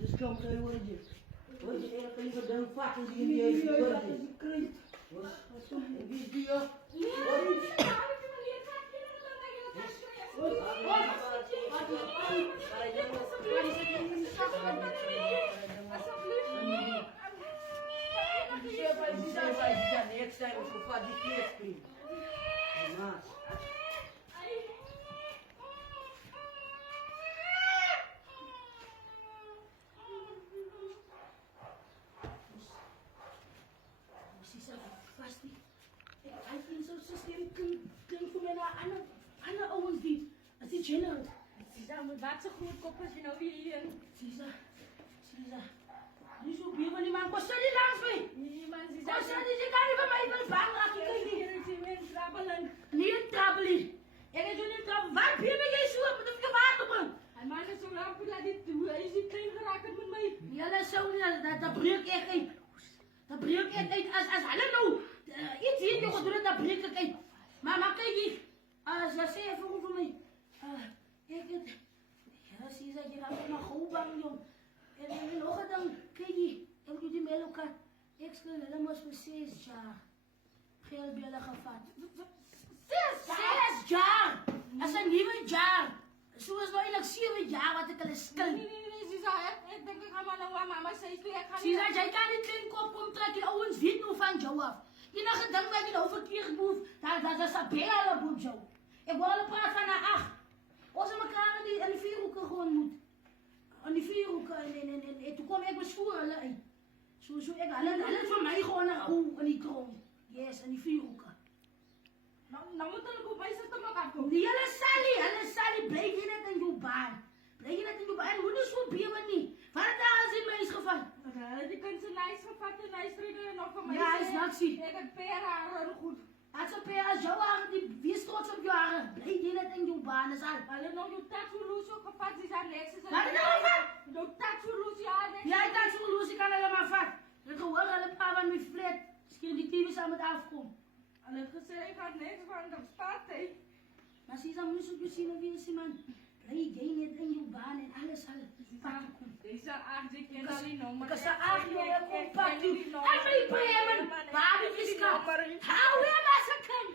Dus kom je hoje. Hoje é para ir dar um fato de hoje. Hij vindt zo'n systeem klinkt voor mij naar andere ouwens niet. Het is general. Sisa, met wat zo goed koppen je nou weer hier? Sisa. Nu zo bier van die man. Kost die langs mij? Nee man, Sisa. Kost die kan niet van mij van bang raken. Kijk trappelen. Niet trappelen. Ik heb zo niet trappelen. Waar bier ben jij zo? Met een gewaar man. Hij man is zo lang dat dit doen. Hij is niet klein geraakt met mij. Ja, dat is zo. Dat breekt echt uit. Dat breekt echt uit. Als hij nou iets hier nog doet, dat breekt het uit. Maar kijk hier. Als je zegt even voor mij. Ja, zie je dat je gaat maar goed bang, jong. En nog dan, kijk hier. Ik doe die met elkaar. Ik schrijf helemaal voor 6 jaar. Geel billen gevat. 6 jaar! Dat is een nieuwe jaar. Zoals nog in 7 jaar wat ik al eens kan. Nee, Sisa, ik denk ik ga maar naar mama zei. Sisa, jij kan niet in kop omtrekken. Die ouwens weet nog van jou af. Je nog gedacht dat je nou verkeerd boef. Dat is een bijna boef jou. Ik wil al praten van naar 8. Als we elkaar aan die 4 hoeken gewoon moet. Aan die 4 hoeken. En toen kwam ik mijn schoen uit. Zo, ik alles van mij gewoon naar aan die kroon. Yes, aan die 4 hoeken. Nou moet er ook bij zitten elkaar komen. Die hele Sally, blijf je net in je baan. Blijf je net in je baan. Hoe is zo bier niet? Wat is daar in mijn geval? Die kunt ze nice gevat en nice treden nog van mij. Ja, is Maxi. Ik heb peren goed. Als een peer als jouw haren, die wist trots op je haren. Blijf je net in je baan, is al. Alleen nog je tattoo-loes ook gevat, die zijn niks. Wat is dat van? Je tattoo-loes, ja. Ja, tattoo-loes, ik kan helemaal vat. Ik hoor al een paar van mijn flat. Misschien die TV samen met afkomen. Al heb gezegd, ik had niks van, dat spaart hij. Maar zie je, dan moet je ook zien wie is, man. Blijf je net in je baan en alles al. Deze aard, ik ken alleen nog maar. Ik kan aard, jongen, kom pak je. En mijn bremen, waar heb je schat? Hou hem als ik kan.